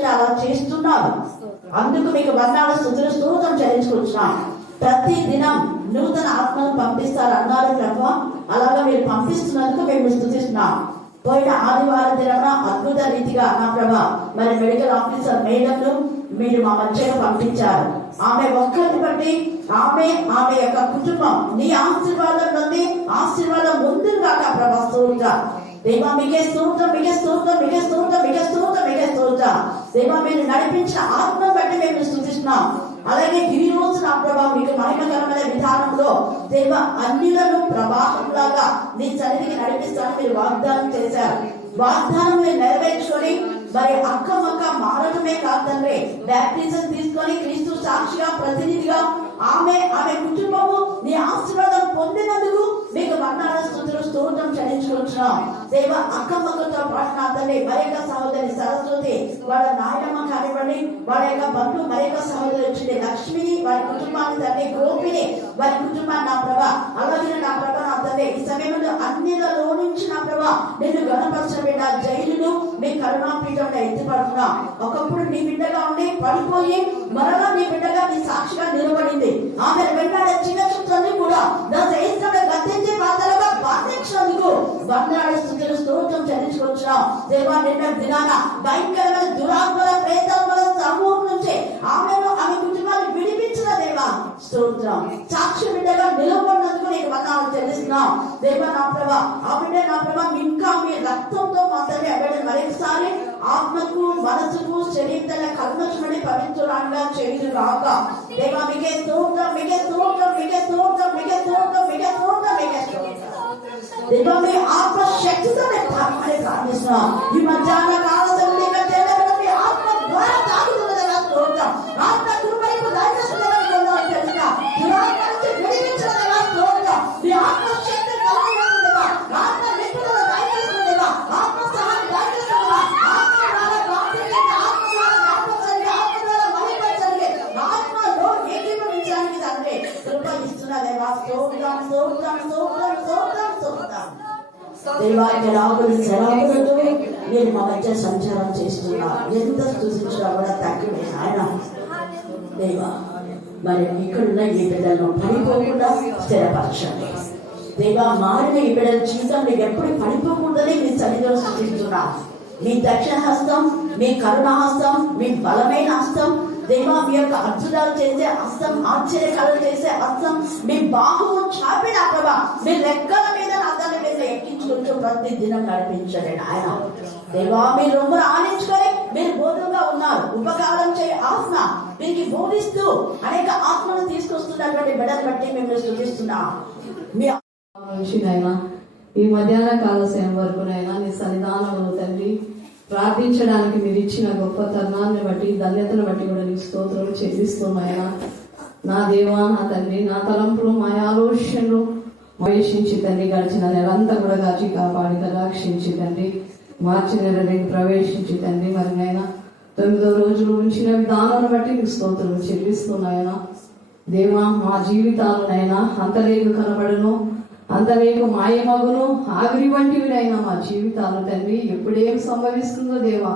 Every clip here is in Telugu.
మీరు అలా చేస్తున్నారు. అందుకు మీకు వందనాలు స్తుతులు స్తోత్రం చెల్లించుకుంటున్నాం. ప్రతి దినం నూతన ఆత్మను పంపిస్తారు అన్నారు ప్రభు. అలాగా మీరు పంపిస్తున్నందుకు మేము స్తుతిస్తున్నాం. పోయిన ఆదివారం దిన అద్భుత రీతిగా నా ప్రభా మరి మెడికల్ ఆఫీసర్ మేడంను మీరు మా మధ్యలో పంపించారు. ఆమె ఒక్కరిని బట్టి ఆమె యొక్క కుటుంబం నీ ఆశీర్వాదం నుండి ఆశీర్వాదం ముందుగా ప్రభా స్తోత్రం దేవా. మీకే స్తోత్రం, మీకే స్తోత్రం, మీకే స్తోత్రం, మీకే స్తోత్రం, మీకే స్తోత్రం దేవా. మీరు నడిపించిన ఆత్మ బట్టి మేము స్తుతిస్తున్నాం. అలాగే ఈ రోజు నా ప్రభా మీకు మహిమకరమైన విధానంలో దేవ అన్యులను ప్రవాహంలాగా నీ సన్నిధికి నడిపిస్తానని మీరు వాగ్దానం చేశారు. వాగ్దానం మీరు నెరవేర్చుకొని మరి అక్కమక్క మారటమే కాదు తండ్రి, బ్యాప్టిజం తీసుకొని క్రీస్తు సాక్షిగా ప్రతినిధిగా ఆమె కుటుంబము నీ ఆశీర్వాదం పొందినందుకు మీకు వందనాలు స్తుతులు స్తోత్రం చెల్లించుకుంటున్నాం దేవ. అక్కమ్మక్కతో పాటు నా తండ్రి మరి యొక్క సహోదరి సరస్వతి, వాళ్ళ నాయనమ్మ కానివ్వండి, వాళ్ళ యొక్క బంధువు మరి యొక్క సహోదరి వచ్చింది లక్ష్మిని, వారి కుటుంబాన్ని తండ్రి గోపిని, వారి కుటుంబాన్ని నా ప్రభా అలాగే నా ప్రభా నా తండ్రి ఈ సమయంలో అన్నిలో నుంచి నా ప్రభా నేను గణపరచబడిన జైలును మీ కరుణాపీఠంలో ఎత్తిపడుతున్నా. ఒకప్పుడు నీ బిడ్డగా ఉండి పడిపోయి మరలా నీ బిడ్డగా నీ సాక్షిగా నిలబడింది. ఆమె వెంటాడే చిన్న చుట్టాన్ని కూడా నా జయిస్తాడు గతించే పాత్రలుగా బాధించినందుకు వందనాలు స్తుతులు స్తోత్రం చెల్లించుకొచ్చున్నాం దేవా. నిన్న దినాన భయంకరమైన దురాత్మల ప్రేతాత్మల సమూహం నుంచి ఆమె కుటుంబాన్ని విడిపించిన దేవా స్తోత్రం. సాక్షి బిడ్డగా నిలబడినందుకు నీకు వందనాలు చెల్లిస్తున్నాం దేవా. నా ప్రభా ఆ బిడ్డ నా ప్రభా ఇంకా మీ రక్తంతో మాత్రమే ఆ బిడ్డ మరొకసారి ఆత్మకు మనసుకు శరీరం కల్మషమని పవిత్రురాలుగా చేయును గాక దేవా. మీకే స్తోత్రం, మీకే స్తోత్రం, మీకే స్తోత్రం, మీకే స్తోత్రం, మీకే స్తోత్రం, మీకే స్తోత్రం దేవా. మీ ఆత్మ శక్తితో ప్రార్థిస్తున్నాం. ఈ మధ్యాహ్న కాలంలో మీ ఆత్మ ద్వారా తాగుతున్నదా స్తోత్రం. ఆత్మ కృపైపు మీ ఆత్మ శక్తి ఆత్మ నిపుణుల దయచేస్తుందేవా, ఆత్మ సహాయం దయచేస్తుందేవా, ఆత్మ ఆత్మలో ఏకీభవించడానికి తండ్రి కృప ఇస్తున్నదేవా స్తోత్రం, స్తోత్రం, స్తోత్రం, స్తోత్రం, స్తోత్రం దేవానికి రాకులు సెలవులతో నేను మా మధ్య సంచారం చేస్తున్నా. ఎంత స్తుతించినా కూడా తక్కువే ఆయన దేవా. మరి ఇక్కడున్న ఈ బిడ్డలను పడిపోకుండా స్థిరపరచండి దేవా. మారిన ఈ బిడ్డల జీవితం నీకు ఎప్పుడు పడిపోకూడదని మీ సన్నిధిలో స్తుతిస్తున్నా. మీ దక్షిణ హస్తం, మీ కరుణ హస్తం, మీ బలమైన హస్తం దేవా, మీ యొక్క అద్భుతాలు చేసే హస్తం, ఆశ్చర్యకాలు చేసే హస్తం, మీ బాహువు చాపిన ప్రభా మీ రెక్కల మీద అతని మీద ఎక్కించుకుంటూ ప్రతి దినం నడిపించండి ఆయన దేవా. మీరు రొమ్మను ఆనించుకొని మీరు బోధంగా ఉన్నారు. ఉపకారం చేయ ఆత్మ వీరికి బోధిస్తూ అనేక ఆత్మను తీసుకొస్తున్నటువంటి బిడ్డను బట్టి మేము స్తుతిస్తున్నాం. మీ ఈ మధ్యాహ్న కాల సమయం వరకు నైనా నీ సన్నిధానంలో తండ్రి ప్రార్థించడానికి మీరు ఇచ్చిన గొప్ప తరుణాన్ని బట్టి ధన్యతను బట్టి కూడా నీ స్తోత్రం చెల్లిస్తున్నాయన నా దేవా. నా తండ్రి నా తలంపులు మా ఆలోచనలు ప్రవేశించి తండ్రి గడిచిన నెలంతా కూడా కాచి కాపాడి రక్షించి తండ్రి మార్చి నెలని ప్రవేశించి తండ్రి మరి నైనా 9వ రోజులు ఉంచిన విధానాన్ని బట్టి నీకు స్తోత్రం చెల్లిస్తున్నాయన దేవా. మా జీవితాలనైనా అంతలేకు కనబడను, అంతలేకు మాయమగును, ఆవిరి వంటివినైనా మా జీవితాలు తండ్రి ఎప్పుడేం సంభవిస్తుందో దేవా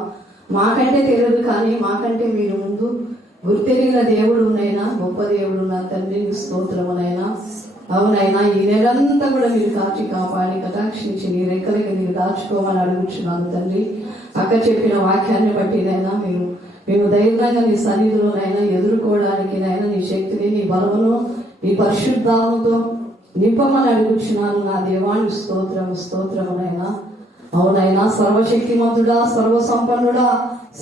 మాకంటే తెలియదు, కానీ మాకంటే మీరు ముందు గుర్తెరిగిన దేవుడునైనా గొప్ప దేవుడు నా తండ్రి స్తోత్రమునైనా. అవునైనా ఈ నెలంతా కూడా మీరు కాచి కాపాడి కటాక్షించి నీ రెక్కలకి మీరు దాచుకోమని అడుగుచున్నాను తండ్రి. అక్క చెప్పిన వాక్యాన్ని బట్టి నైనా మేము ధైర్యంగా నీ సన్నిధిలోనైనా ఎదుర్కోవడానికి నైనా నీ శక్తిని నీ బలమును నీ పరిశుద్ధాలతో నింపమని అడుగుచున్నాను నా దేవాన్ని స్తోత్రమునైనా. అవునైనా సర్వశక్తిమంతుడా, సర్వసంపన్నుడా,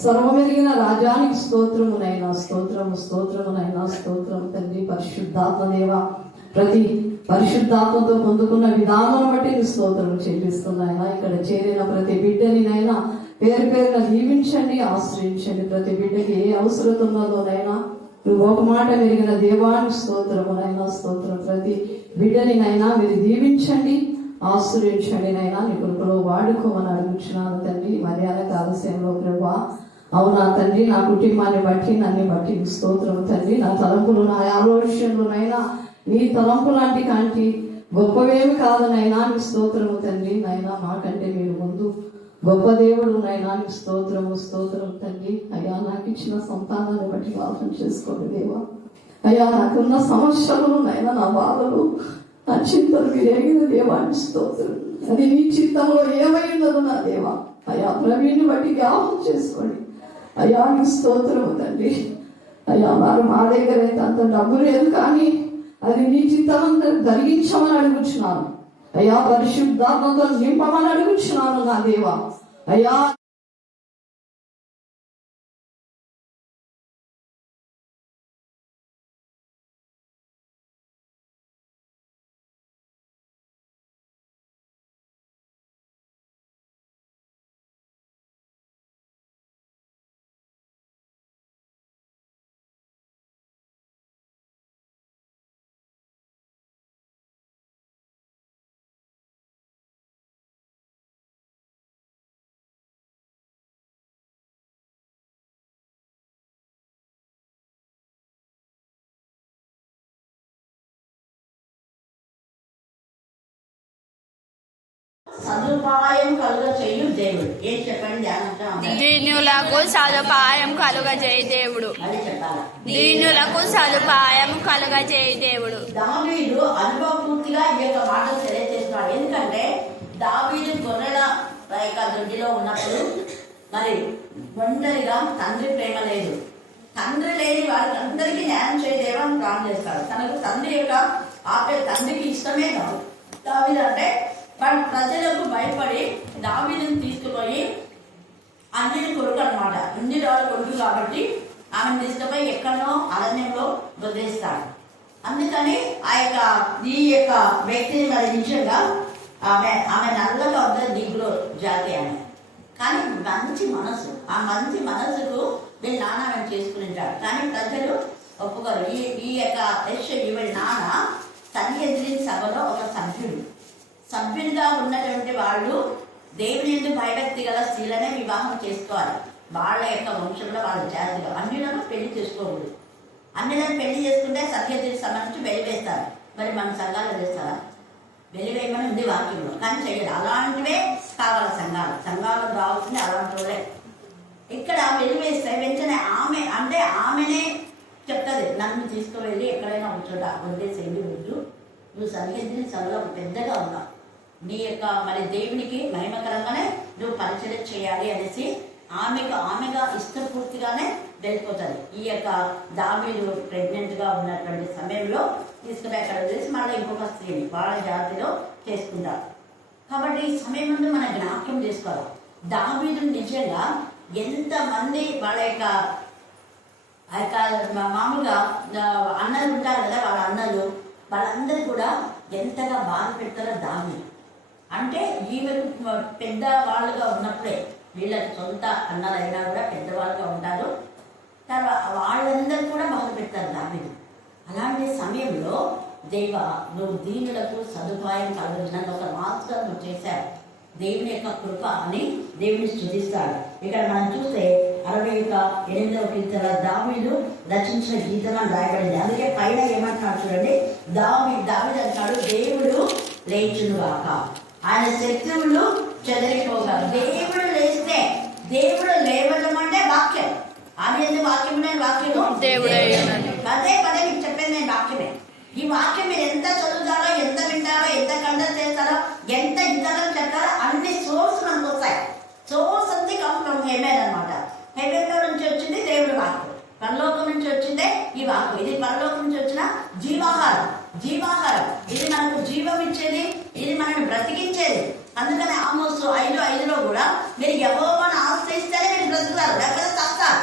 సర్వమెరిగిన రాజానికి స్తోత్రమునైనా స్తోత్రమునైనా స్తోత్రం తండ్రి. పరిశుద్ధాత్మ దేవ ప్రతి పరిశుద్ధాత్మతో పొందుకున్న విధానం బట్టి నీ స్తోత్రం చెల్లిస్తున్నాయినా. ఇక్కడ చేరిన ప్రతి బిడ్డని నైనా పేరు పేరున దీవించండి, ఆశ్రయించండి. ప్రతి బిడ్డకి ఏ అవసరం ఉన్నదోనైనా నువ్వు ఒక మాట మెరిగిన దేవానికి స్తోత్రమునైనా స్తోత్రం. ప్రతి బిడ్డని నైనా మీరు దీవించండి, ఆశ్రయించండి నైనా. నీ కృపలో వాడుకోమని అడుగుచున్నాను తండ్రి. మర్యాద కాలశయంలో ప్రభా అవునా తండ్రి, నా కుటుంబాన్ని బట్టి నన్ను బట్టి స్తోత్రం తండ్రి. నా తలంపులు నా ఆలోచనలునైనా నీ తలంపు లాంటి కాంటి గొప్పవేమి కాదు నైనా. నీ స్తోత్రము తండ్రి నైనా. మాకంటే మీరు ముందు గొప్ప దేవుడు నైనా నీకు స్తోత్రము స్తోత్రం తండ్రి. అయ్యా నాకు ఇచ్చిన సంతానాన్ని బట్టి జ్ఞాపకం చేసుకోండి దేవా. అయ్యా నాకున్న సమస్యలు నైనా నా బాధలు నా చింతలు మీరు ఎగిన దేవాన్ని స్తోత్రం. అది నీ చిత్తంలో ఏమైందో నా దేవా. అయ్యా ప్రవీణ్ని బట్టి జ్ఞాపకం చేసుకోండి. అయ్యా నీ స్తోత్రము తండ్రి. అయ్యా వారు మా దగ్గర అయితే అంత డబ్బు లేదు, కానీ అది నీ చిత్తాన్ని జరిగించమని అడుగుచున్నాను అయ్యా. పరిశుద్ధాత్మతో నింపమని అడుగుచున్నాను నా దేవా. అయ్యా సదుపాయం కలుగ చేయు దేవుడు. ఏం చెప్పండి ధ్యానం. దీనులకు సదుపాయం కలుగజేయి దేవుడు. అది చెప్పాలా? దీనులకు సదుపాయం కలుగజేయి దేవుడు. దావీదు అనుభవపూర్తిగా ఈ యొక్క మాటలు తెలియజేస్తున్నాడు. ఎందుకంటే దావీదు గొర్రెల దొడ్డిలో ఉన్నప్పుడు మరి ఒంటరిగా తండ్రి ప్రేమ లేదు. తండ్రి లేని వారికి అందరికీ న్యాయం చేయదేవని ప్లాన్ చేస్తాడు. తనకు తండ్రి యొక్క తండ్రికి ఇష్టమే కాదు దావీదు అంటే. బట్ ప్రజలకు భయపడి దావీదుని తీసుకుపోయి అన్నిని కొడుకు అనమాట, అన్ని రాళ్ళ కొడుకు కాబట్టి ఆమెను తీసుకుపోయి ఎక్కడో అరణ్యంలో వదిలేస్తాడు. అందుకని ఈ యొక్క వ్యక్తిని మరి నిజంగా ఆమె నల్లగా ఉంటుంది, దిగులో జాతి ఆమె. కానీ మంచి మనసు, ఆ మంచి మనసుకు వీళ్ళ నాన్న ఆమెను చేసుకుని ఉంటాడు. కానీ ప్రజలు ఒప్పుకోరు. ఈ యొక్క వీళ్ళ నాన్న సన్నిహితుని సభలో ఒక సభ్యుడిగా ఉన్నటువంటి వాళ్ళు దేవుని యందు భయభక్తి గల స్త్రీలనే వివాహం చేసుకోవాలి. వాళ్ళ యొక్క వంశంలో వాళ్ళ జాతిలో అన్యులను పెళ్లి చేసుకోకూడదు. అన్యులను పెళ్లి చేసుకుంటే సన్నిహితుడికి సంబంధించి వెలివేస్తారు. మరి మన సంఘాలు చేస్తారా? వెలివేయమని ఉంది వాక్యంలో, కానీ చెయ్యరు. అలాంటివే కావాలి సంఘాలు రావాల్సింది అలాంటివే. ఇక్కడ వెలివేస్తే వెంటనే ఆమెనే చెప్తుంది, నన్ను తీసుకువెళ్ళి ఎక్కడైనా ఒక చోట వదిలేసేయండి. నువ్వు సన్నిహితుని సభలో పెద్దగా ఉన్నావు, నీ యొక్క మరి దేవునికి మహిమకరంగానే నువ్వు పరిచయం చేయాలి అనేసి ఆమెగా ఇష్టపూర్తిగానే వెళ్ళిపోతుంది. ఈ యొక్క దావీదు ప్రెగ్నెంట్ గా ఉన్నటువంటి సమయంలో తీసుకుని అక్కడ చేసి మళ్ళీ ఇంకొక స్త్రీని వాళ్ళ జాతిలో చేసుకుంటారు. కాబట్టి ఈ సమయం ముందు మనం జ్ఞాపకం చేసుకోవాలి. దావీదు నిజంగా ఎంతమంది వాళ్ళ యొక్క మామూలుగా అన్నలు ఉంటారు కదా, వాళ్ళ అన్నలు వాళ్ళందరూ కూడా ఎంతగా బాధ పెడతారో దావీదు అంటే. ఈమెకు పెద్ద వాళ్ళుగా ఉన్నప్పుడే, వీళ్ళకి సొంత అన్నలైనా కూడా పెద్దవాళ్ళుగా ఉంటారు. తర్వాత వాళ్ళందరూ కూడా బాధ పెడతారు దావీదు. అలాంటి సమయంలో దేవా నువ్వు దీనులకు సదుపాయం కలుగుతున్న ఒక మాస్గా నువ్వు చేశావు, దేవుని యొక్క కృప అని దేవుని స్తుతిస్తాడు. ఇక్కడ మనం చూస్తే 68వ కీర్తన దావీదు రచించిన గీతం అని రాయబడింది. అందుకే పైన ఏమంటున్నాడు చూడండి, దావీదు అంటాడు, దేవుడు లేచును గాక, ఆయన శత్రువులు చెదరిపోగా. దేవుడు లేస్తే, దేవుడు లేవడం అంటే వాక్యం. అది ఎందుకు వాక్యము దేవుడే. పదే మీకు చెప్పేది నేను వాక్యమే. ఈ వాక్యం మీరు ఎంత చదువుతారో, ఎంత వింటారో, ఎంత కండక్ట్ చేస్తారో, ఎంత ఇతరులకు చెప్తారో అన్ని సోర్స్ మనకు వస్తాయి. సోర్స్ అంతా కమ్ ఫ్రమ్ హెవెన్ అనమాట. హెవెన్లో నుంచి వచ్చింది దేవుడు వాక్యం, పరలోకం నుంచి వచ్చిందే ఈ వాక్యం. ఇది పరలోకం నుంచి వచ్చిన జీవాహారం. ఇది మనకు జీవం ఇచ్చేది, ఇది మనల్ని బ్రతికించేది. అందుకని ఆమోసు 5:5 కూడా మీరు యెహోవాను ఆశ్రయిస్తేనే మీరు బ్రతుకుతారు, లేకపోతే చస్తారు.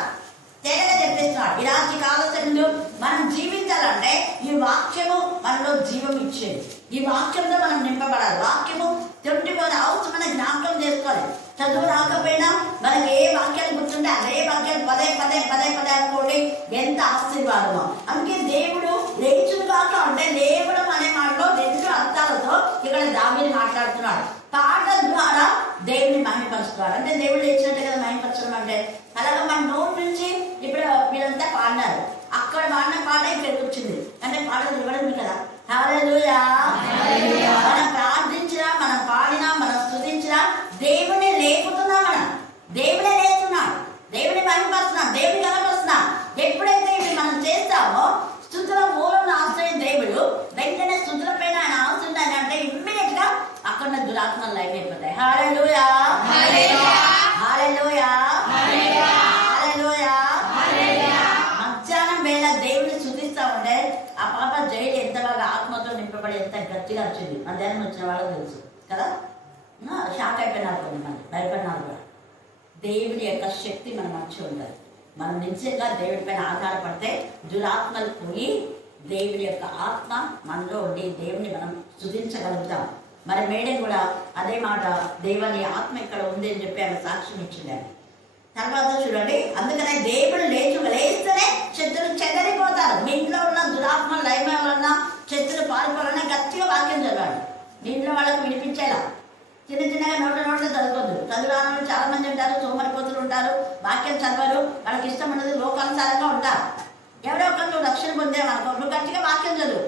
తేలిగా చెప్పేస్తున్నాడు. ఇలాంటి కాలశంలో మనం జీవించాలంటే ఈ వాక్యము మనలో జీవం ఇచ్చేది. ఈ వాక్యంతో మనం నింపబడాలి. వాక్యము 24 అవర్స్ మనం జ్ఞాపకం చేసుకోవాలి. చదువు రాకపోయినా మనకి ఏ వాక్యాలు గుర్తుంటే అదే వాక్యాలు పదే అనుకోండి, ఎంత ఆశీర్వాదమో. అందుకే దేవుడు లేచును కాక అంటే లేవడం అనే మాటలో 2 అర్థాలతో ఇక్కడ దావీదు మాట్లాడుతున్నాడు. పాటల ద్వారా దేవుని మహిమపరుస్తున్నాడు. అంటే దేవుడు లేచినట్టే కదా మహిమపరచడం అంటే. అలాగే మన నోటి నుంచి ఇప్పుడు వీళ్ళంతా పాడినారు, అక్కడ పాడిన పాట ఇక్కడికి వచ్చింది అంటే పాటలు ఇవ్వడం కదా. హల్లెలూయా. మనం ప్రార్థించినా, మనం పాడినా, మనం స్తుతించినా దేవుని లేపుతున్న గట్టిగా వచ్చింది. మధ్యాహ్నం వచ్చిన వాళ్ళకి తెలుసు కదా. షాక్ అయిపోయినారు కొంతమంది, భయపడినారు కూడా. దేవుని యొక్క శక్తి మన మధ్య ఉంటుంది. మనం నిజంగా దేవుడి పైన ఆధారపడితే దురాత్మలు పోయి దేవుని యొక్క ఆత్మ మనలో ఉండి దేవుని మనం స్తుతించగలుగుతాం. మరి మేడం కూడా అదే మాట, దేవుని ఆత్మ ఇక్కడ ఉంది అని చెప్పి ఆమె సాక్ష్యం ఇచ్చింది. తర్వాత చూడండి, అందుకనే దేవుడు లేస్తేనే శత్రులు చెదరిపోతారు. మీ ఇంట్లో ఉన్న దురాత్మ లైమ వలన శత్రులు పారిపోవాలన్నా గట్టిగా వాక్యం చదవాలి. మీ ఇంట్లో వాళ్ళకి వినిపించేలా చిన్న చిన్నగా నోట్లో చదవద్దు. చదువురాని చాలా మంది ఉంటారు, సోమరిపోతులు ఉంటారు, వాక్యం చదవరు, వాళ్ళకి ఇష్టం ఉన్నది లోకానుసారంగా ఉంటారు. ఎవరో ఒకరు రక్షణ పొందేమనుకో, నువ్వు గట్టిగా వాక్యం చదువు.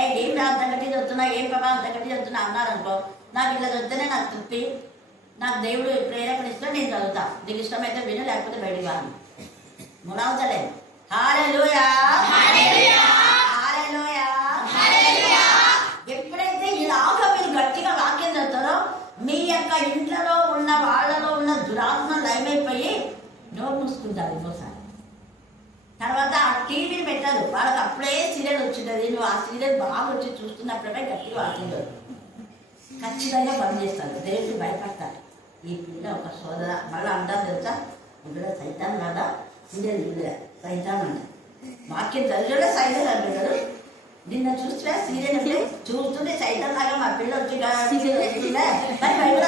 ఏం అంత గట్టి చదువుతున్నా, ఏం ప్రభా అంత గట్టి చదువుతున్నా అన్నారనుకో, నాకు ఇట్లా చదివితేనే నాకు తృప్తి, నాకు దేవుడు ప్రేరేపణ ఇస్తే నేను చదువుతా, నీకు ఇష్టమైతే విను, లేకపోతే బయటికి రాను. మునవతలేదు. హల్లెలూయా, హల్లెలూయా. ఎప్పుడైతే ఇలాగా మీరు గట్టిగా వాక్యం చదువుతారో మీ యొక్క ఇంట్లో ఉన్న వాళ్ళలో ఉన్న దురాత్మ లయమైపోయి నోరు మూసుకుంటారు ఇంకోసారి. తర్వాత ఆ టీవీని పెట్టారు, వాళ్ళకి అప్పుడే సీరియల్ వచ్చింటుంది. నువ్వు ఆ సీరియల్ బాగా వచ్చి చూస్తున్నప్పుడే గట్టిగా వాక్యం ఖచ్చితంగా పనిచేస్తారు. దేవుడికి భయపడతారు. ఈ పిల్ల ఒక సోదర మళ్ళీ అంటారు తెలుసా, ఇప్పుడు సైతాన్ కదా సీరియల్ చూడలే, సైతాన్ అంట. వాక్యం చదివే సైతాన్ అంటారు. నిన్న చూస్తే సీరియల్ అంటే చూస్తుంటే సైతాన్ లాగా మా పిల్ల వచ్చి సీరియల్ వేస్తుందే బైబిల్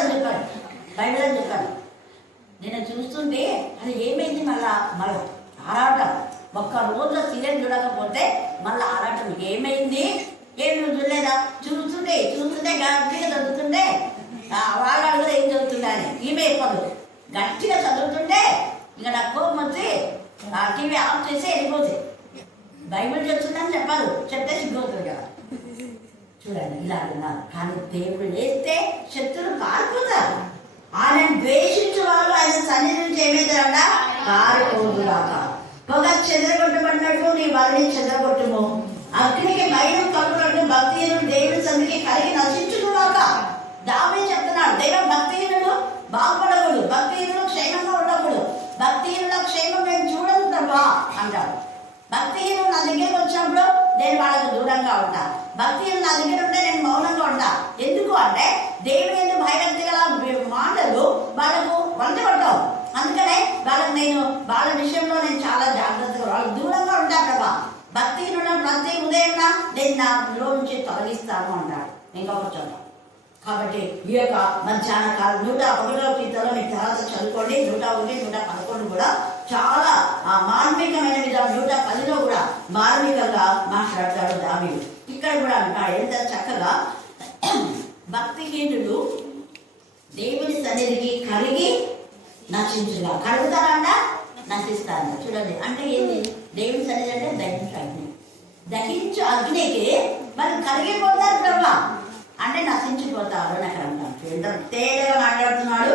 అని చెప్పాను. నిన్న చూస్తుంటే అది ఏమైంది, మళ్ళా ఆరాటం. ఒక్క రోజు సీరియల్ చూడకపోతే మళ్ళీ ఆరాటం. ఏమైంది, ఏం నువ్వు చూడలేదా? చూస్తుంటే గట్టిగా చదువుతుంటే వాళ్ళు అడుగుతా ఏం చదువుతుండే అని ఈమె చెప్పదు. గట్టిగా చదువుతుంటే ఇంకా నాకు కోపం వచ్చి ఆ టీవీ ఆఫ్ చేసి వెళ్ళిపోతుంది. బైబిల్ చెప్తుందని చెప్పారు, చెప్తే సిగ్గుతుంది కదా. చూడండి ఇలా అన్నారు. కానీ దేవుడు వేస్తే శత్రులు పారిపోతారు. ఆయన ద్వేషించే వాళ్ళు ఆయన సన్నిధి నుంచి ఏమైతారంట, పారిపోదురాక. పొగ చెదరగొట్టబడినట్టు నీ వారిని చెదరగొట్టుము, అగ్నికి మైలు కలుగునట్టు భక్తిహీనుడు దేవుడి సన్నిధికి కలిగి నశించుకున్నాక. దావీదు చెప్తున్నాడు, దైవం భక్తిహీనుడు బాగుపడకూడదు, భక్తిహీనుడు క్షేమంగా ఉండకూడదు, భక్తిహీనుల క్షేమం నేను చూడను ప్రభా అంటాడు. భక్తిహీనుడు నా దగ్గరకు వచ్చినప్పుడు నేను వాళ్ళకు దూరంగా ఉంటా, భక్తిహీనుడు నా దగ్గర ఉంటే నేను మౌనంగా ఉంటా. ఎందుకు అంటే దేవుని ఎందుకు భయభక్తి గల మాటలు వాళ్ళకు వంట పడతావు. అందుకనే వాళ్ళకి నేను వాళ్ళ విషయంలో నేను చాలా జాగ్రత్తగా వాళ్ళకి దూరంగా ఉంటా ప్రభా. భక్తిహీనుడు ప్రతి ఉదయం నేను నాలో నుంచి తొలగిస్తాను అంటాడు ఇంకొక చోట. కాబట్టి ఈ యొక్క మధ్యాహ్న కాలం 101వ కీర్తనలో మీకు తర్వాత చదువుకోండి. 101, 111 కూడా చాలా మార్మికమైన విధానం. 110లో కూడా మార్మికంగా మాట్లాడతాడు దావీదు. ఇక్కడ కూడా అంటాడు ఎంత చక్కగా, భక్తిహీనుడు దేవుని సన్నిధికి కలిగి నశించుగా. కలుగుతారంట, నశిస్తారంట. చూడండి అంటే ఏంటి, దేవుని సన్నిధి అంటే దహించు అగ్ని. దహించు అగ్నికి మరి కరిగిపోతారు బ్రహ్మ అంటే నశించిపోతారు అని అక్కడ అంటారు. తేలిగా మాట్లాడుతున్నాడు.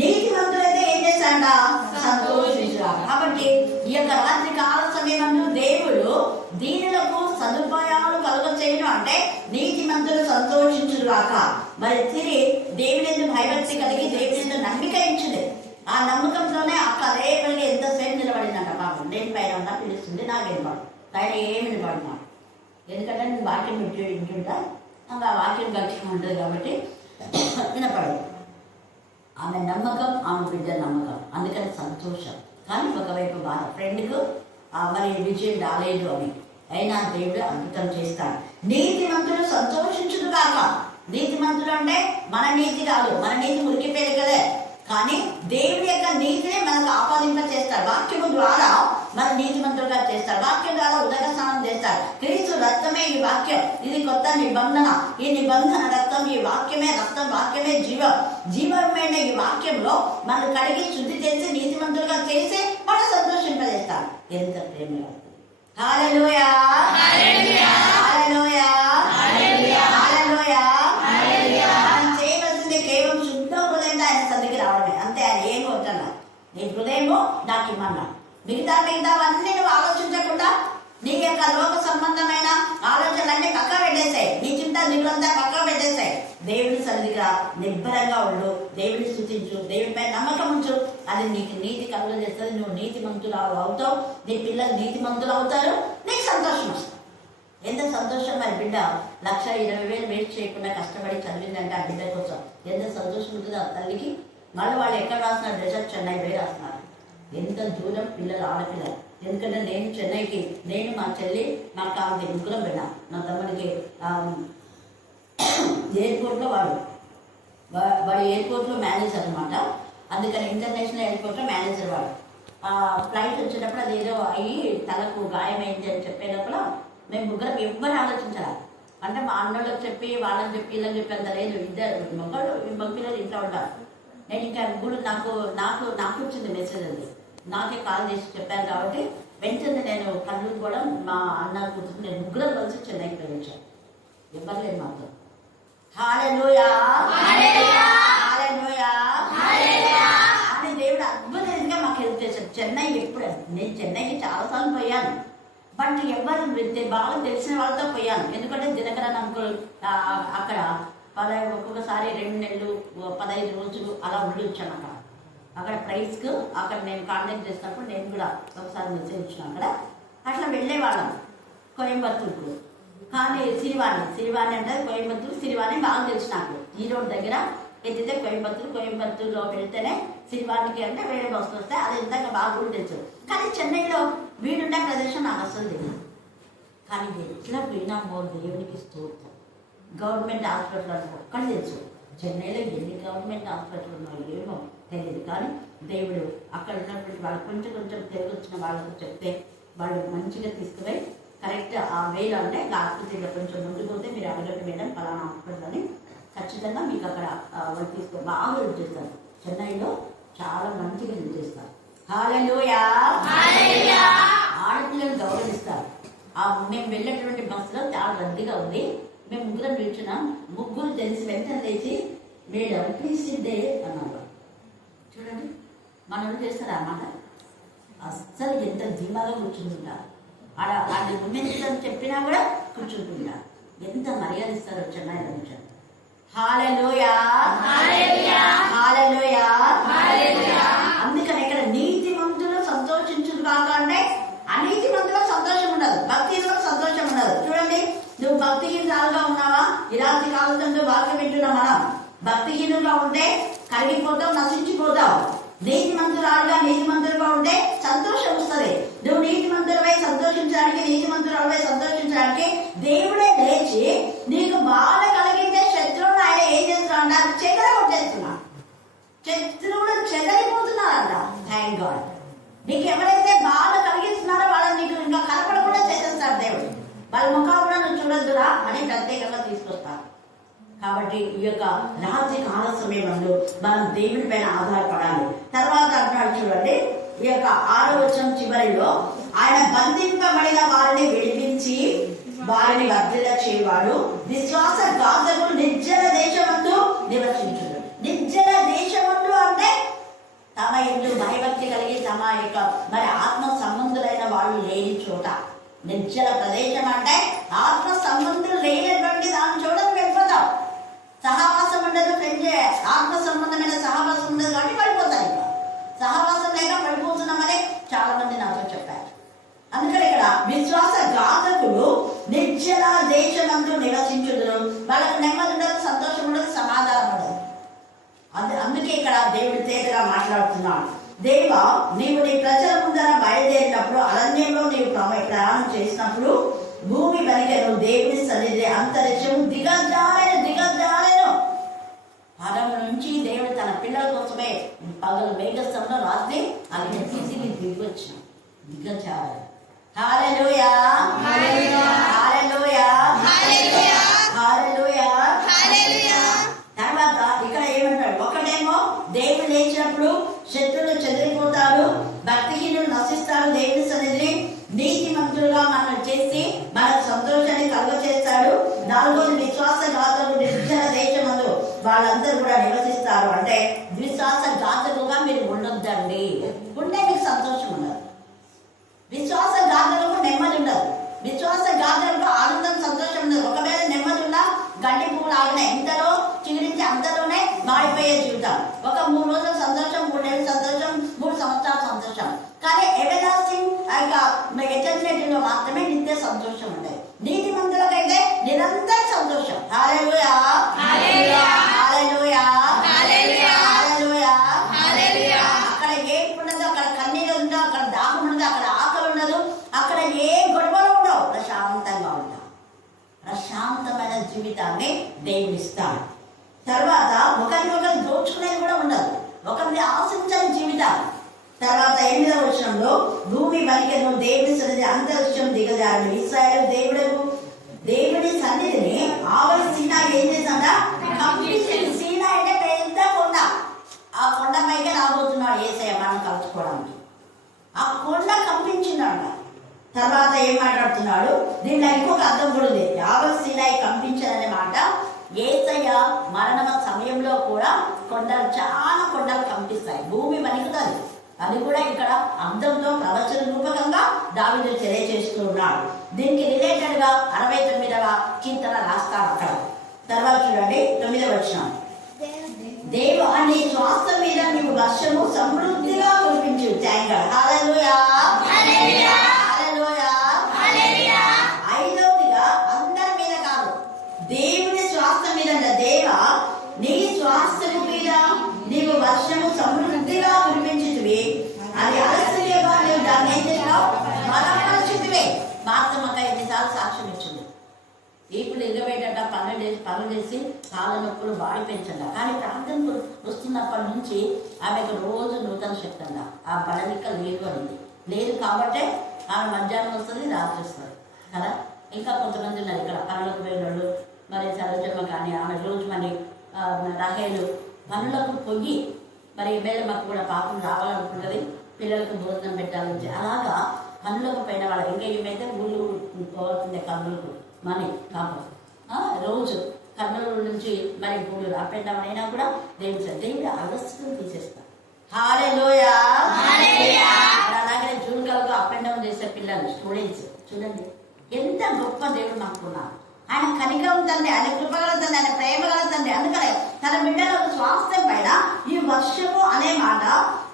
నీతిమంతులైతే ఏం చేశాడ, సంతోషించారు. కాబట్టి ఈ యొక్క రాత్రి కాల సమయంలో దేవుడు దీనులకు సదుపాయాలు కలుగ చేయడం అంటే నీతిమంతులు సంతోషించుగాక. మరి తిరిగి దేవుని ఎందుకు భయభక్తి కలిగి దేవుని ఎందుకు నమ్మిక ఇచ్చింది. ఆ నమ్మకంతోనే అక్క రేపల్లి ఎంతసేపు నిలబడిందంట. పాపం నేను పైన ఉన్నా పిలుస్తుంది, నాకు వినపడు, పైన ఏమి నిలబడినా. ఎందుకంటే నేను వాక్యం వింటుంటా, ఆ వాక్యం గట్టిగా ఉంటుంది కాబట్టి వినపడదు. ఆమె నమ్మకం, ఆమె బిడ్డ నమ్మకం, అందుకని సంతోషం. కానీ ఒకవైపు బాధ, ఫ్రెండ్కు మరి విజయం రాలేదు అని. అయినా దేవుడు అద్భుతం చేస్తాడు. నీతిమంతులు సంతోషించుదు కాక. నీతిమంతులు అంటే మన నీతి కాదు, మన నీతి మురికిపోయేది కదే, కానీ దేవుని యొక్క నీతిని మనకు ఆపాదింప చేస్తాడు. వాక్యము ద్వారా మన నీతిమంతులుగా చేస్తాడు. వాక్యం ద్వారా ఉదక స్నానం చేస్తాడు. క్రీస్తు రక్తమే ఈ వాక్యం, ఇది కొత్త నిబంధన. ఈ నిబంధన రక్తం, ఈ వాక్యమే రక్తం, వాక్యమే జీవం. జీవమైన ఈ వాక్యంలో మనం కడిగి శుద్ధి చేసి నీతిమంతులుగా చేసి మన సంతోషింపజేస్తాడు. ఎంత ప్రేమ! హల్లెలూయా, హల్లెలూయా, హల్లెలూయా, హల్లెలూయా. మనం చేయవలసింది కేవలం శుద్ధ హృదయంతో ఆయన సన్నిధికి రావడమే, అంతే. ఆయన ఏం కోరుతున్నా, నీ హృదయము నాకు ఇమ్మన్నా. మిగతావన్నీ నువ్వు ఆలోచించకుండా నీ యొక్క లోక సంబంధమైన ఆలోచనలన్నీ పక్క పెట్టేసాయి, నీ చింత దిగులంతా పక్క పెట్టేసాయి. దేవుని సన్నిధిగా నిబ్బరంగా ఉండు, దేవుని స్తుతించు, దేవునిపై నమ్మకం ఉంచు. అది నీకు నీతి కలుగ చేస్తుంది. నువ్వు నీతిమంతులు అవుతావు, నీ పిల్లలు నీతిమంతులు అవుతారు, నీకు సంతోషం వస్తుంది. ఎంత సంతోషం. మరి బిడ్డ 1,20,000 వేస్ట్ చేయకుండా కష్టపడి చదివిందంటే ఆ బిడ్డ కోసం ఎంత సంతోషం ఉంటుంది ఆ తల్లికి. మళ్ళీ వాళ్ళు ఎక్కడ రాస్తున్నారు రిజల్ట్ చెన్నై పోయి రాస్తున్నారు. ఎంత దూరం పిల్లలు, ఆడపిల్లలు. ఎందుకంటే నేను చెన్నైకి, నేను మా చెల్లి మా కాంతి ముగ్గురం వెళ్ళా. నా తమ్ముడికి ఎయిర్పోర్ట్లో వాడు ఎయిర్పోర్ట్లో మేనేజర్ అనమాట. అందుకని ఇంటర్నేషనల్ ఎయిర్పోర్ట్లో మేనేజర్ వాడు. ఫ్లైట్ వచ్చేటప్పుడు అది ఏదో అయ్యి తలకు గాయమైంది అని చెప్పేటప్పుడు మేము ముగ్గురం ఎవ్వరు ఆలోచించాలి. అంటే మా అన్నోళ్ళకి చెప్పి వాళ్ళని చెప్పి ఇలా చెప్పేంత లేదు. ఇద్దరు మగ పిల్లలు ఇంట్లో ఉంటారు. నేను ఇంకా నాకు వచ్చింది మెసేజ్. అది నాకే కాల్ చేసి చెప్పాను కాబట్టి వెంటనే నేను కళ్ళు కూడా మా అన్న కూతురు నేను ముగ్గురం కలిసి చెన్నైకి వెళ్ళొచ్చాను. ఇవ్వరు లేదు మాతో. హల్లెలూయా హల్లెలూయా అని దేవుడు అద్భుతంగా మాకు హెల్ప్ చేశాడు. చెన్నై ఎప్పుడు నేను చెన్నైకి చాలాసార్లు పోయాను. బట్ ఎవరు బాగా తెలిసిన వాళ్ళతో పోయాను. ఎందుకంటే దినకరన్ అంకుల్ అక్కడ ఒక్కొక్కసారి 2 నెలలు 15 రోజులు అలా ఉండి వచ్చాను అక్కడ ప్రైస్కు. అక్కడ నేను కాంటాక్ట్ చేసినప్పుడు నేను కూడా ఒకసారి మెసేజ్ ఇచ్చాను. అట్లా వెళ్ళేవాళ్ళం కోయంబత్తూరుకు. కానీ సిరివాణి అంటే కోయంబత్తూరు సిరివాణి బాగా తెలుసు నాకు. ఈ రోడ్ దగ్గర ఎత్తితే కోయంబత్తూరులో వెళ్తేనే సిరివాణికి అంటే వేరే బస్సు వస్తే అది ఇంతక బాగా కూడా తెలుసు. కానీ చెన్నైలో వీడుండే ప్రదేశం నాకు అసలు తెలియదు. కానీ ఎట్లా పోయినామో దేవునికి స్తోత్రం. గవర్నమెంట్ హాస్పిటల్ అంటే ఒక్కటి తెలుసు. చెన్నైలో ఎన్ని గవర్నమెంట్ హాస్పిటల్ ఉన్నాయో ఏమో తెలియదు. కానీ దేవుడు అక్కడ ఉన్నటువంటి వాళ్ళు కొంచెం తెలుగు వచ్చిన వాళ్ళకు చెప్తే వాళ్ళు మంచిగా తీసుకుపోయి కరెక్ట్ ఆ వేలో అంటే ఆసుపత్రిలో కొంచెం ముందుకు పోతే మీరు అడగట్టు మేడం పలానా హాస్పిటల్ అని ఖచ్చితంగా మీకు అక్కడ వాళ్ళు తీసుకొని బాగా హెల్ప్ చేస్తారు. చెన్నైలో చాలా మంచిగా హెల్ప్ చేస్తారు. హల్లెలూయా ఆడపిల్లలు గౌరవిస్తారు. మేము వెళ్ళేటువంటి బస్సులో చాలా రద్దీగా ఉంది. మేము ముగ్గురం నిల్చున్నాం. ముగ్గురు తెలిసి వెంటనే లేచి మేడం ప్లీజ్ సిట్ దే అన్నారు. చూడండి మనం చేస్తారు అన్నమాట. అస్సలు ఎంత ధీమాగా కూర్చుంటుంటారు. ఆడ ఉమెన్స్ అని చెప్పినా కూడా కూర్చుంటుంటారు. ఎంత మర్యాద ఇస్తారో చెన్నై నుంచి. హల్లెలూయా హల్లెలూయా. అందుకని ఇక్కడ నీతిమంతులు సంతోషించుదు కాక అంటే అనీతిమంతులకు సంతోషం ఉండదు, భక్తిహీనులకు సంతోషం ఉండదు. చూడండి నువ్వు భక్తిహీనురాలుగా ఉన్నావా? ఈ రాత్రి కాలంలో వాక్యం వింటున్నా మనం. భక్తిహీనులుగా ఉంటే కరిగిపోతావు, నశించిపోతావు. నీతిమంతులుగా ఉంటే సంతోషం వస్తుంది. నువ్వు నీతిమంతులపై సంతోషించడానికి దేవుడే లేచి నీకు బాధ కలిగితే శత్రువును ఆయన ఏం చేస్తున్నాడు? నాకు చెదరగొట్టేస్తున్నాడు. శత్రువులు చెదరిపోతున్నారంట. Thank God. నీకు ఎవరైతే బాధ కలిగిస్తున్నారో వాళ్ళని నీకు ఇంకా కనపడకుండా చేసేస్తాడు దేవుడు. వాళ్ళ ముఖం కూడా నువ్వు చూడొద్దురా అని ప్రత్యేకంగా తీసుకొస్తారు. కాబట్టి ఈ యొక్క రాత్రి కాల సమయంలో మనం దేవుడి పైన ఆధారపడాలి. తర్వాత అంటున్నాడు చూడండి, ఈ యొక్క 6వ వచనం చివరిలో ఆయన బంధింపబడిన వారిని విడిపించి వారిని వర్ధిల్ల చేయవాడు. విశ్వాస ఘాతకులు నిర్జన దేశమందు నివసించుడు. నిర్జన దేశమందు అంటే తమ ఎందు భయభక్తి కలిగి తమ యొక్క మరి ఆత్మ సంబంధులైన వాళ్ళు లేని చోట. నిర్జల ప్రదేశం అంటే ఆత్మ సంబంధులు లేనటువంటి దాని చోట వెళ్ళిపోతాం. సహవాసం ఉండదు, ఆత్మ సంబంధమైన సహవాసం ఉండదు కాబట్టి పడిపోతాయి. సహవాసం లేక పడిపోతున్నామని చాలా మంది నాతో చెప్పారు. అందుకని ఇక్కడ విశ్వాస ఘాతకులు నిర్జల దేశమందు నివసించుదురు. వాళ్ళకు నెమ్మది ఉండదు, సంతోషం ఉండదు, సమాధానం ఉండదు. అందుకే ఇక్కడ దేవుడి తేటగా మాట్లాడుతున్నాడు. దేవా, నీవు నీ ప్రజల ముందర బయలుదేరినప్పుడు అరణ్యంలో నీవు ప్రయాణం చేసినప్పుడు భూమి వణికెను, దేవుని సన్నిధి అంతరిక్షం దిగజారెను. పరము నుంచి దేవుడు తన పిల్లల కోసమే పగలు మేఘస్తంలో రాత్రి అగ్ని తీసి దిగొచ్చు దిగజారెను. హల్లెలూయా హల్లెలూయా హల్లెలూయా హల్లెలూయా. తర్వాత ఇక్కడ ఏమంటాడు? ఒకటేమో దేవుడు లేచినప్పుడు శత్రువులు చెదిరిపోతారు, భక్తిహీనులు నశిస్తారు, దేవుని సన్నిధిని నీతిమంతులుగా మనం చేసి మనకు సంతోషాన్ని కలుగ చేస్తాడు. 4వది విశ్వాస ఘాతకులు నిర్జన దేశమందు వాళ్ళందరూ కూడా నివసిస్తారు. అంటే విశ్వాస ఘాతకులుగా మీరు ఉండొద్దండి. ఉంటే మీకు సంతోషం ఉండదు. విశ్వాస ఘాతకులకు నెమ్మది ఉండదు. విశ్వాస ఘాతకులకు ఆనందం, సంతోషం ఉండదు. ఒకవేళ నెమ్మది ఉన్నా గడ్డి పువ్వులు ఆగిన ఎంతలో చిగురించి అంతలోనే మాడిపోయే జీవితం. ఒక 3 రోజులు సంతోషం, 3 నెలలు సంతోషం, 3 సంవత్సరాలు సంతోషం. కానీ ఎవెలాస్టింగ్ ఎటర్నిటీలో మాత్రమే నిత్య సంతోషం ఉండేది. నీతిమంతులకైతే నిరంతర సంతోషం. హల్లెలూయా, హల్లెలూయా, హల్లెలూయా, హల్లెలూయా, హల్లెలూయా. అక్కడ ఏడుపు ఉండదు, అక్కడ కన్నీరు ఉండదు, అక్కడ దాహం ఉండదు, అక్కడ ఆకలి ఉండదు, అక్కడ ఏ గొడవలు ఉండవు. ప్రశాంతంగా ఉంటాం. ప్రశాంతమైన జీవితాన్ని దేవుడిస్తాడు. తర్వాత ఒకరినొకరు దోచుకునేది కూడా ఉండదు, ఒకరిని ఆశించని జీవితం. తర్వాత 8వ వచనంలో భూమి వలికెను, దేవుని సన్నిధి అంతరిక్షం దిగజారు. ఇశ్రాయేలు దేవుడి సన్నిధిని ఆవలి సీనా ఏం చేశాడ? కప్పించింది. సీనా అంటే పెద్ద కొండ. ఆ కొండ పైకి రాబోతున్నాడు యేసయ్య మనం కలుసుకోవడానికి. ఆ కొండ కంపించిందంట. తర్వాత ఏం మాట్లాడుతున్నాడు? దీనిలో ఇంకొక అర్థం కూడా ఉంది. ఆవలి సీనాయి కంపించదనే మాట యేసయ్య మరణ సమయంలో కూడా చాలా కొండలు కంపిస్తాయి, భూమి వణుకుతుంది. అది కూడా ఇక్కడ అర్థంతో ప్రవచన రూపకంగా దావీదు తెలియజేస్తూ ఉన్నాడు. దీనికి రిలేటెడ్ గా 69వ కీర్తన రాస్తాడు అక్కడ. తర్వాత చూడండి 9వ వచనం. దేవ నీ శ్వాస మీద నీవు వర్షము సమృద్ధిగా కురిపించు. హల్లెలూయా, హల్లెలూయా, హల్లెలూయా. 5వదిగా అందరి మీద కాదు, దేవుని శ్వాస మీద. దేవ నీ శ్వాసము మీద నీవు వర్షము సమృద్ధిగా కురిపించుతువి. అది అలసీయగా నీవు దాన్ని ఏం చేసావు? బలపరచుతువే. మార్తమ్మక ఎన్నిసార్లు సాక్ష్యం ఇచ్చింది. ఇప్పుడు ఎగబెట్టట పనులు చేసి కాళ్ళ నొప్పులు బాడీ పెంచండి. కానీ ప్రాంతం వస్తున్నప్పటి నుంచి ఆమెకు రోజు నూతన శక్తి అంట. ఆ బలనిక లేదు అనింది. లేదు కాబట్టే ఆమె మధ్యాహ్నం వస్తుంది, రాత్రి వస్తుంది కదా. ఇంకా కొంతమంది ఉన్నారు ఇక్కడ పనులకు పోయిన వాళ్ళు. మరి సరోజమ్మ కానీ ఆమె రోజు మరి రహేలు పనులకు పొయ్యి మరి ఎమ్మెల్యేలకు కూడా పాపం రావాలనుకుంటుంది, పిల్లలకు భోజనం పెట్టాలని. అలాగా పనులకు పోయిన వాళ్ళు. ఇంకా ఏమైతే ఊళ్ళు పోతుంది కర్నూలుకు మనీ పాపం రోజు కర్నూలు నుంచి మరి ఊళ్ళు అప్ అండ్ డౌన్ అయినా కూడా దేవుడు అలస్యం తీసేస్తాం. హల్లెలూయా, హల్లెలూయా. అలాగే జూన్ కలకు అప్ అండ్ డౌన్ చేసే పిల్లలు స్టూడెంట్స్ చూడండి ఎంత గొప్ప దేవుడు మాకున్నారు. ఆయన కనికరం తండ్రి, ఆయన కృపగల తండ్రి, ఆయన ప్రేమగల తండ్రి. అందుకనే తన బిడ్డలకు స్వాస్థ్యం పైన ఈ వర్షము అనే మాట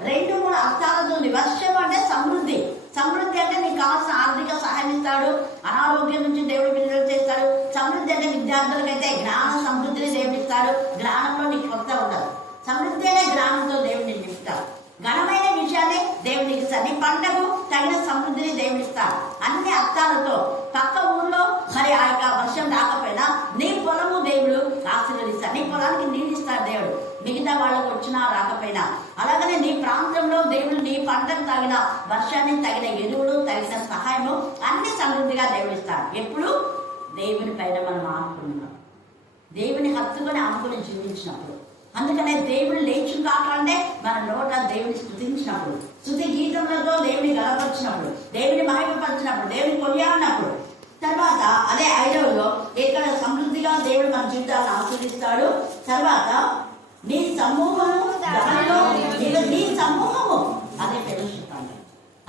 2-3 అర్థాలతో ఉంది. వర్షం అంటే సమృద్ధి. సమృద్ధి అంటే నీకు కావాల్సిన ఆర్థిక సహాయం ఇస్తాడు, అనారోగ్యం నుంచి దేవుడు విడుదల చేస్తాడు. సమృద్ధి అంటే విద్యార్థులకైతే జ్ఞాన సమృద్ధిని దేవుడు ఇస్తాడు. జ్ఞానంలో నీకు కొత్త ఉండదు. సమృద్ధి అనే జ్ఞానంతో దేవుడు నీకు ఇస్తాడు. ఘనమైన విషయాన్ని దేవుడికి ఇస్తాడు. నీ పంటకు తగిన సమృద్ధిని దేవుడు ఇస్తాడు. అన్ని అర్థాలతో పక్క ఊర్లో మరి ఆ యొక్క వర్షం రాకపోయినా నీ పొలము దేవుడు ఆశీర్వదిస్తాడు. నీ పొలానికి నీళ్ళు ఇస్తాడు దేవుడు, మిగతా వాళ్ళకు వచ్చినా రాకపోయినా. అలాగనే నీ ప్రాంతంలో దేవుడు నీ పంటకు తగిన వర్షాన్ని, తగిన ఎరువులు, తగిన సహాయము అన్ని సమృద్ధిగా దేవుడు ఇస్తాడు. ఎప్పుడు దేవుని పైన మనం ఆనుకున్నాం, దేవుని హత్తుకొని ఆనుకుని జీవించినప్పుడు. అందుకనే దేవుడు లేచు కాకంటే మన నోట దేవుని స్తుతించినప్పుడు, స్తుతి గీతములతో దేవుని గలపరిచినప్పుడు, దేవుని మహిమపరిచినప్పుడు, దేవుని కొనియాడినప్పుడు. తర్వాత అదే 5వలో ఇక్కడ సమృద్ధిగా దేవుడు మన జీవితాలను ఆశీర్వదిస్తాడు. తర్వాత నీ సమూహము, దానిలో నీ సమూహము అదే ఫెలోషిప్ అంటే.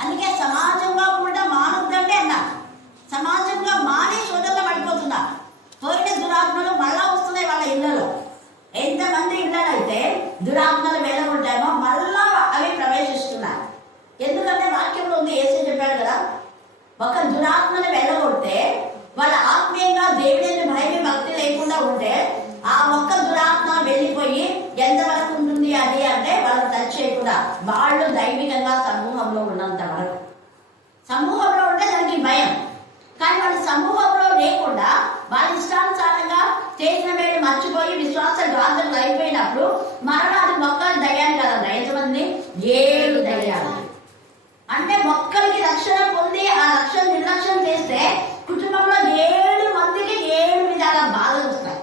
అందుకే సమాజంగా కూడా మానొద్దంటే అన్నారు. సమాజంగా మాని సోదరులు పడిపోతున్నారు. పోయిన దురాత్మలు మళ్ళా వస్తున్నాయి వాళ్ళ ఇళ్లలో. ఎంతమంది ఇళ్ళలో అయితే దురాత్మలు వెళ్ళగొట్టామో మళ్ళా అవి ప్రవేశిస్తున్నాయి. ఎందుకంటే వాక్యంలో ఉంది, యేసు చెప్పాడు కదా, ఒక దురాత్మను వెళ్ళగొడితే వాళ్ళ ఆత్మీయంగా దేవుని భయం భక్తి లేకుండా ఉంటే ఆ ఒక్క దురాత్మ వెళ్ళిపోయి ఎంతవరకు ఉంటుంది అది అంటే వాళ్ళకి టచ్ చేయకుండా వాళ్ళు దైవికంగా సమూహంలో ఉన్నంత వరకు. సమూహంలో ఉంటే దానికి భయం, కానీ వాళ్ళ సమూహంలో లేకుండా వాళ్ళ ఇష్టానుసారంగా చేసిన మేలు మర్చిపోయి విశ్వాస గాజులు అయిపోయినప్పుడు మరణాలు మొక్కలు దయ్యాన్ని కదా. ఎంతమంది? 7 దయ్యాలు. అంటే మొక్కలకి రక్షణ పొంది ఆ రక్షణ నిర్లక్ష్యం చేస్తే కుటుంబంలో 7 మందికి 7 విధాల బాధలు వస్తాయి.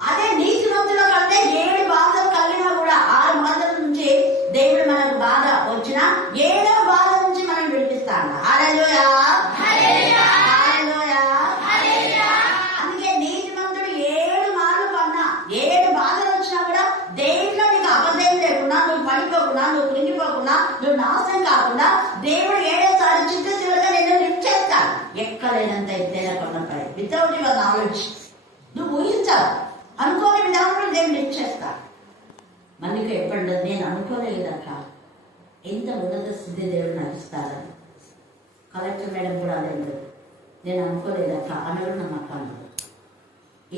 అదే నీతిమంతుల కంటే 7 బాధలు కలిగినా కూడా 6 బాధల నుంచి దేవుడు మనకు బాధ వచ్చినా 7వ బాధ నుంచి మనం విడిపిస్తాడు. హల్లెలూయా, హల్లెలూయా, హల్లెలూయా, హల్లెలూయా. అందుకే నీతిమంతుడు 7 మార్లు పడినా 7 బాధలు వచ్చినా కూడా దేవుడిలో నీకు అబద్ధం లేకుండా, నువ్వు పడిపోకుండా, నువ్వు కృంగిపోకుండా, నువ్వు నాశనం కాకుండా దేవుడు 7వ చిత్త చివరిగా నేను లిఫ్ట్ చేస్తాను. ఎక్కలేనంత ఎత్తైన కొండపై వితౌట్ యువర్ నాలెడ్జ్ నువ్వు ఊహించావు, అనుకోని విధానంలో దేవుడు లిఫ్ట్ చేస్తాడు. మనకి ఎప్పుడు నేను అనుకోలేదక్క ఎంత ఉన్నత స్థితి దేవుడు నడుస్తారని. కలెక్టర్ మేడం కూడా అదే ఉంటుంది. నేను అనుకోలేదు అట్లా అనడు నమ్మకాలు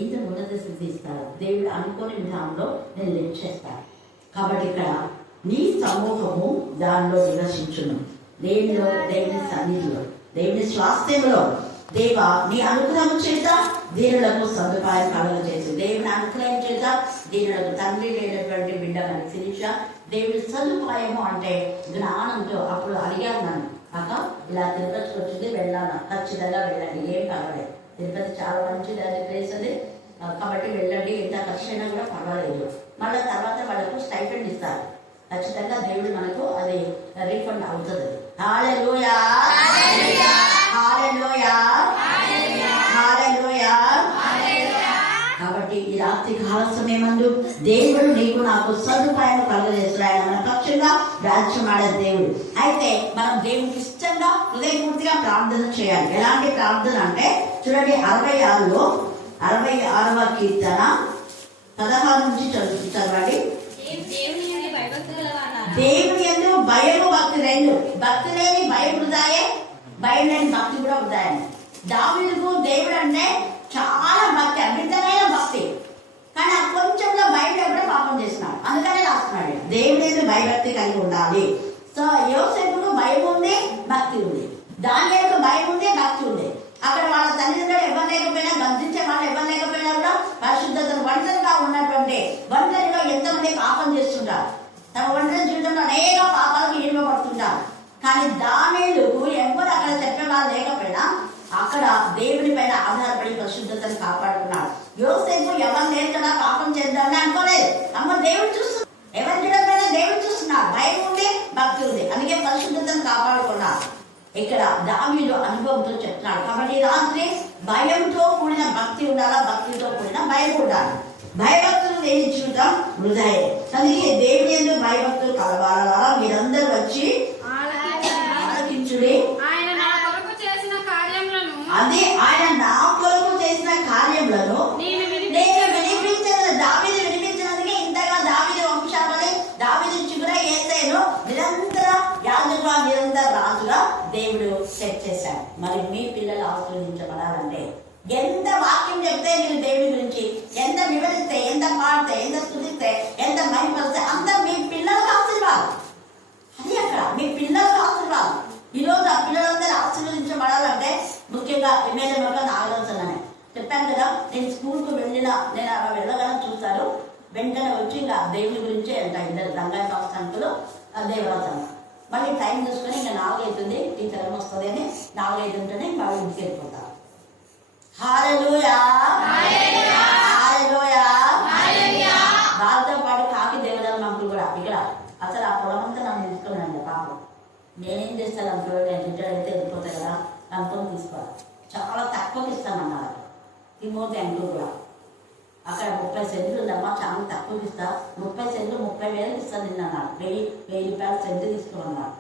ఇంత ఉన్నత స్థితి ఇస్తారు. దేవుడు అనుకోని విధానంలో నేను లిఫ్ట్ చేస్తాను. కాబట్టి ఇక్కడ నీ సమూహము దానిలో నివసించును. దేవునిలో, దేవుని సన్నిధిలో, దేవుని స్వాస్థ్యంలో దేవ నీ అనుగ్రహం చేత దీనులకు సదుపాయం కలగజేసి, దేవుని అనుగ్రహం చేత దీనులకు తండ్రి లేనటువంటి బిడ్డ అని శిరీష దేవుని సదుపాయము అంటే జ్ఞానంతో. అప్పుడు అడిగాను నన్ను, అక్క ఇలా తిరుపతికి వచ్చింది వెళ్ళాలా? ఖచ్చితంగా వెళ్ళండి, ఏం పర్వాలేదు. తిరుపతి చాలా మంచిది ప్లేస్ అది, కాబట్టి వెళ్ళండి, ఎంత ఖర్చు అయినా కూడా పర్వాలేదు. మళ్ళీ తర్వాత వాళ్ళకు స్టైఫండ్ ఇస్తారు. ఖచ్చితంగా దేవుడు మనకు అది రీఫండ్ అవుతుంది. హల్లెలూయా, హల్లెలూయా, హల్లెలూయా. కాబట్టి ఈ రాత్రి కాల సమయమందు దేవుడు నీకు నాకు సదుపాయం కలుగజేస్తున్నాడు. మన పక్షంగా రాజ్యం ఆడే దేవుడు. అయితే మనం దేవునికి ఇష్టంగా హృదయపూర్తిగా ప్రార్థన చేయాలి. ఎలాంటి ప్రార్థన అంటే చూడండి, 66వ కీర్తన 16 నుంచి చదవండి. దేవుని యందు భయము భక్తి రెండు. భక్తి లేని భయం వృధాయే, భయం లేని భక్తి కూడా వృధాయే. దావీదుకు దేవుడు అంటే చాలా భక్తి, అమితమైన భక్తి. కానీ ఆ కొంచెంలో భయం కూడా పాపం చేస్తున్నాడు. అందుకనే రాస్తున్నాడు దేవుని యందు భయభక్తి కలిగి ఉండాలి. సో యోసేపుకు భయం ఉంది, భక్తి ఉంది. దానియేలుకు భయం ఉంది, భక్తి ఉంది. అక్కడ వాళ్ళ తల్లిదండ్రులు ఎవరు లేకపోయినా, గర్జించే వాళ్ళు ఎవరు లేకపోయినా కూడా పరిశుద్ధతను ఒంటరిగా ఉన్నటువంటి ఒంటరిలో ఎంతమంది పాపం చేస్తుంటారు. తమ ఒంటరి జీవితంలో అనేక పాపాలకు ఇవ్వబడుతుంటారు. కానీ దానియేలుకు ఎవరు అక్కడ చెప్పేవాళ్ళు లేకపోయినా అక్కడ దేవుని పైన ఆధారపడి పరిశుద్ధతను కాపాడుకున్నాడు. యోసేపు ఎవరు లేరు కదా పాపం చేద్దామని అనుకోలేదు. అమ్మ దేవుడు చూస్తున్నాడు, ఎవరు చూడకపోయినా దేవుడు చూస్తున్నాడు. భయం ఉంది, భక్తి ఉంది, అందుకే పరిశుద్ధతను కాపాడుకున్నాడు. ఇక్కడ దావీదు అనుభవంతో చెప్తున్నాడు. కాబట్టి రాత్రి భయంతో కూడిన భక్తి ఉండాలా, భక్తితో కూడిన భయం ఉండాలి. భయభక్తులు లేని జీవితం వృధాయే. అందుకే దేవుని యందు భయభక్తులు కలవాలా మీరందరూ వచ్చి ఆలకించుడి. అదే ఆయన నా కొరకు చేసిన కార్యములను నేను వినిపించిన. దావీదు వినిపించినందుకే ఇంతగా దావీదు వంశావళి, దావీదు చిగుర యేసేను నిరంతర యాజకుగా, నిరంతర రాజుగా దేవుడు సెట్ చేశాడు. మరి మీ పిల్లలు ఆశీర్వదించబడాలంటే ఎంత వాక్యం చెప్తే మీరు దేవుడి గురించి, ఎంత వివరిస్తే, ఎంత పాడితే, ఎంత స్తుతిస్తే, ఎంత మహిమస్తే అంత మీ పిల్లలకు ఆశీర్వాదం. అది అక్కడ మీ పిల్లలకు ఆశీర్వాదం. ఈరోజు ఆ పిల్లలందరూ ఆశీర్వదించబడాలంటే ముఖ్యంగా ఎమ్మెల్యే నా ఆలోచననే చెప్పాను కదా. నేను స్కూల్కు నేను వెళ్ళగానే చూస్తారు, వెంటనే వచ్చి ఇంకా దేవుని గురించే అంట. ఇద్దరు రంగాయ సంస్థలు దేవరాజం. మళ్ళీ టైం చూసుకొని ఇంకా 4 అవుతుంది, టీచర్ ఏమొస్తుంది అని 4 అవుతుంటేనే వాళ్ళు ఇంటికి వెళ్ళిపోతారు. హల్లెలూయా, హల్లెలూయా. వాళ్ళతో పాటు కాకి దేవతల మంకులు కూడా ఇక్కడ అసలు ఆ పొలం అంతా నన్ను తీసుకున్నాను. పాపం నేనేం చేస్తాను అనుకో, నేను రిటైర్ అయితే వెళ్ళిపోతాయి కదా అనుకుని తీసుకోవాలి. చాలా తక్కువకి ఇస్తానన్నారు తిమోతి అంకులు కూడా. అక్కడ 30 సెంట్లు ఉందమ్మా, చాలా తక్కువకి ఇస్తా, 30 సెంట్లు 30,000 ఇస్తాను నిన్న అన్నారు. 1000 రూపాయల సెంటు తీసుకోమన్నారు.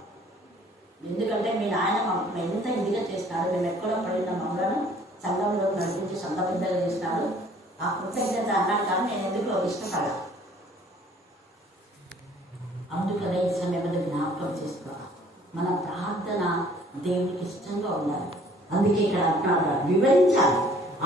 ఎందుకంటే మీ నాయన ఎంత ఇదిగా చేసినాడు, మేము ఎక్కడో పడిన మమ్మలను సంఘంలో నడిపించి సొంత పెద్దగా చేసినాడు. ఆ కృతజ్ఞత అన్నాడు. కానీ నేను ఎందుకు ఇష్టపడా, అందుకనే ఈ సమయంలో జ్ఞాపకం చేసుకోవాలి. మన ప్రార్థన దేవునికి ఇష్టంగా ఉండాలి. అందుకే ఇక్కడ అంటున్నాడు వివరించాలి.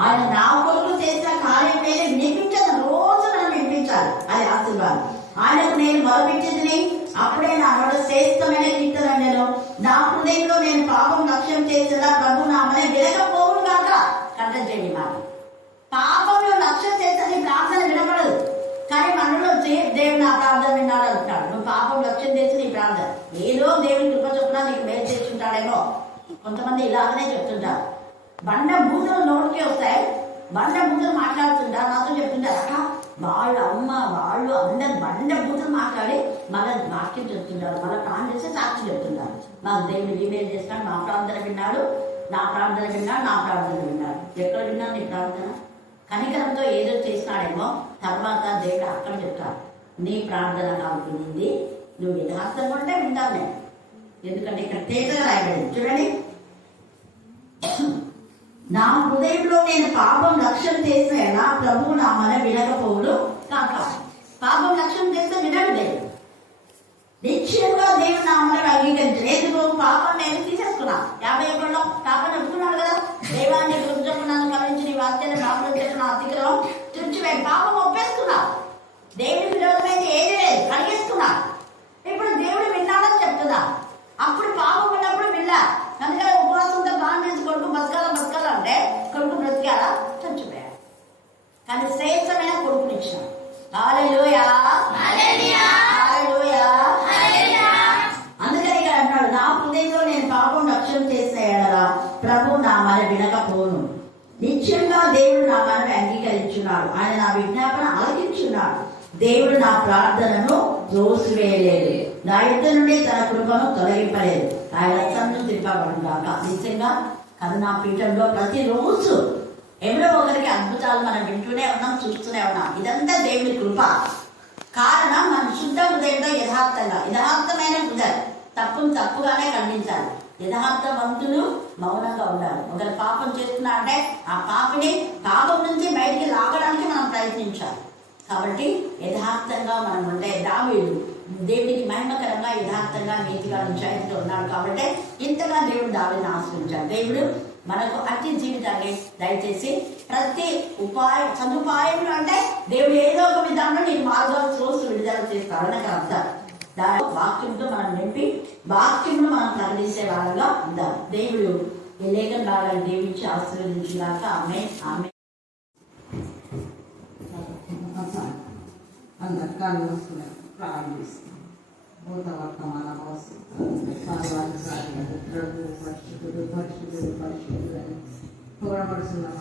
ఆయన నా కొరకు చేసిన కార్యం మీద వినిపించాలి, రోజు మనం వినిపించాలి. అది ఆశీర్వాదం. ఆయనకు నేను మొదలుపెట్టింది, అప్పుడే నా నోడు శ్రేష్టమైన కీర్తన నేను నా హృదయంలో నేను పాపం లక్ష్యం చేసేలా ప్రభు నామనే వినకపోవును కాక కంఠం చేయండి. మాట పాపంలో లక్ష్యం చేస్తే ప్రార్థన వినపడదు. కానీ మనలో దేవుడు నా ప్రార్థన విన్నాడు అంటున్నాడు. నువ్వు పాపం లక్ష్యం చేసి నీ ప్రార్థన ఏదో దేవుని కృప చొప్పున నీకు మేలు చేస్తుంటాడేమో. కొంతమంది ఇలాగనే చెప్తుంటారు, బండ బూతులు నోటికి వస్తాయి, బండ బూతులు మాట్లాడుతుంటారు. నాతో చెప్తుంటారు అక్క వాళ్ళు అమ్మ వాళ్ళు అందరు బండ బూతులు మాట్లాడి మన వాక్యం చెప్తుంటారు, మన ప్రార్థన చేస్తే సాక్షి చెప్తుంటారు. మాకు దేవుడు ఈమెయిల్ చేస్తున్నాడు, మా ప్రార్థన విన్నాడు, నా ప్రార్థన విన్నాడు, నా ప్రార్థన విన్నాడు. ఎక్కడ విన్నాడు నీ ప్రార్థన? కనికరంతో ఏదో చేసినాడేమో, తర్వాత దేవుడు అక్కడ చెప్తాడు నీ ప్రార్థన నాకు వినింది, నువ్వు యథార్థంగా ఉంటే వింటాను నేను. ఎందుకంటే ఇక్కడ తేజగా రాయబడింది చూడండి, నా హృదయంలో నేను పాపం లక్ష్యం చేస్తే ఎలా ప్రభు నా మన వినకపోవుడు కాక. పాపం లక్ష్యం చేస్తే వినడు దేవుడు. నిశ్చయంగా దేవుడు నామని అంగీకరించలేదు. పాపం నేను తీసేసుకున్నా 51లో పాపం చెప్పుకున్నాడు కదా, దేవ అందుకని ఉపవాసంతో బాండేజ్ కొడుకు బతకాలంటే కొడుకు బ్రతికారా చచ్చిపోయాడు. కానీ శ్రేష్టమైన కొడుకుని ఇచ్చాడు. హల్లెలూయా, హల్లెలూయా, హల్లెలూయా. హల్లెలూయా. అందుకని ఇక్కడ అన్నాడు, నా హృదయంలో నేను పాపం రక్షణ చేసిన ఎడల ప్రభు నా మన వినకపోను. నిత్యంగా దేవుడు నా మనవి అంగీకరించున్నాడు. ఆయన నా విజ్ఞాపన ఆలకించున్నాడు. దేవుడు నా ప్రార్థనను త్రోసివేయలేదు, నా యుద్ధ నుండి తన కృపను తొలగింపలేదు. ఆయన సంతృప్తింపబడుగాక. నిజంగా కరుణాపీఠంలో ప్రతిరోజు ఎవరో ఒకరికి అద్భుతాలు మనం వింటూనే ఉన్నాం, చూస్తూనే ఉన్నాం. ఇదంతా దేవుని కృప. కారణం మనం శుద్ధ హృదయంలో యథార్థమైన హృదయం. తప్పును తప్పుగానే ఖండించాలి. యథార్థవంతులు మౌనంగా ఉండాలి. ఒకరు పాపం చేస్తున్నా అంటే ఆ పాపం నుంచి బయటికి లాగడానికి మనం ప్రయత్నించాలి. కాబట్టి యథార్థంగా మనం ఉంటే దావీదు దేవుడికి మహిమకరంగా యథార్థంగా నీతిగా నిజాయితీగా ఉన్నాడు. కాబట్టి ఇంతగా దేవుడు దావీదుని ఆశ్రయించాడు. దేవుడు మనకు అతి జీవితాన్ని దయచేసి ప్రతి సదుపాయంలో అంటే దేవుడు ఏదో ఒక విధానంలో నేను మార్గాలు చూసి విడుదల చేస్తాడు. నాకు అర్థం దాని వాక్యంతో మనం నింపి వాక్యంలో మనం ప్రకటించే వాళ్ళగా ఉండాలి. దేవుడు ఈ లేఖన భాగాన్ని దీవించి ఆశీర్వదించినాక ఆమె అందరు కాళ్ళు వస్తున్నాయి, ప్రారంభిస్తున్నాం. భూత వర్తమాన పరిశుద్ధుడు పరిశుద్ధుడు పరిశుద్ధుడు అని పొగడబడుతున్నాం.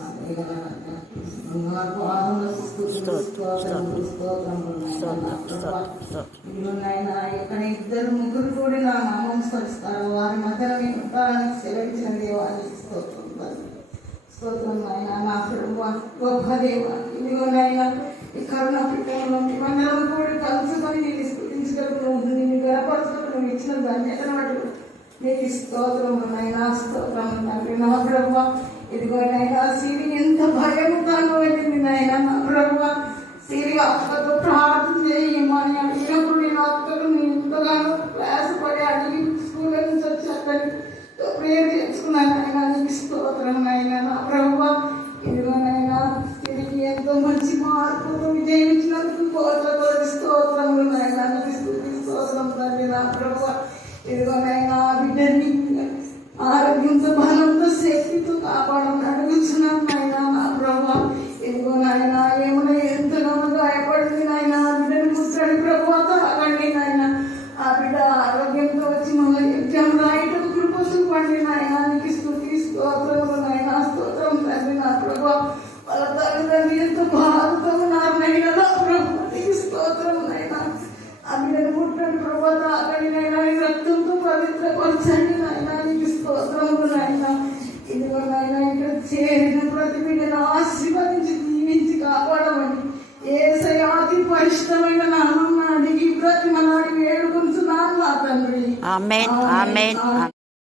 ఇక్కడ ఇద్దరు ముగ్గురు కూడా నా నామం స్మరిస్తారు, వారి మధ్యలో నేను ఉంటానని సెలవించిన దేవానికి స్తోత్రం ఆయన. నా ప్రభు గొప్ప దేవ, ఇదిగోనైనా ఈ కరుణ పీఠంలో మందరం కూడా కలుసుకొని నేను స్థుతించగలను, నిన్ను గడపరచుకుని నువ్వు ఇచ్చిన ధన్యతను బట్టి నీకు స్తోత్రం నాయనా, స్తోత్రం తండ్రి. నా ప్రభు ఇదిగోనైనా సిరి ఎంత భయముతాను వెళ్ళింది నాయన. నా ప్రభు సిరి అక్కతో ప్రార్థన చేయమని అడిగినప్పుడు నేను అక్కకు నేను ఎంతగానో ప్రయాసపడి అడిగి స్కూల్ నుంచి వచ్చి అక్కడితో ప్రేయర్ చేసుకున్నాను ఆయన. నీకు స్తోత్రం నాయన. నా ప్రభు ఇదిగోనైనా తిరిగి ఎంతో మంచి మార్పులు విజయించినందుకు కోట్ల స్తోత్రములు నాయన. నీకు స్తోత్రం తండ్రి. నా ప్రభు ఇదిగోనైనా బిడ్డని ఆరోగ్యంతో బలంతో శక్తితో కాపాడమని అడుగుతున్నాను నాయన. నా ప్రభు ఇదిగో నాయన ఏమైనా ఎంతగానో గాయపడింది నాయన. బిడ్డని ముట్టడి ప్రభు తాగండి నాయన. ఆ బిడ్డ ఆరోగ్యంతో వచ్చి మమ్మల్ని ఎగ్జామ్ రాయటం కృప చూపండి నాయన. నీకు స్తోత్రములు నాయన, స్తోత్రం తండ్రి. నా ప్రభు వాళ్ళ తల్లిదండ్రులు ఎంతో బాధతో ఉన్నారు నాయన. నా ప్రభు నీకు స్తోత్రం నాయన. ఆ బిడ్డను ముట్టండి ప్రభు తాగండి నాయన. నీ రక్తంతో పవిత్రపరచండి నాయన. నీకు స్తోత్రములు నాయన. ఇదిగో నాయన ఇక్కడ చేరిన ప్రతి బిడ్డను ఆశీర్వదించి దీవించి కాపాడమని యేసయ్య అతి పరిశుద్ధమైన నామమున అడిగి బ్రతిమలాడి వేడుకొంచున్నాను నా తండ్రి. ఆమేన్, ఆమేన్.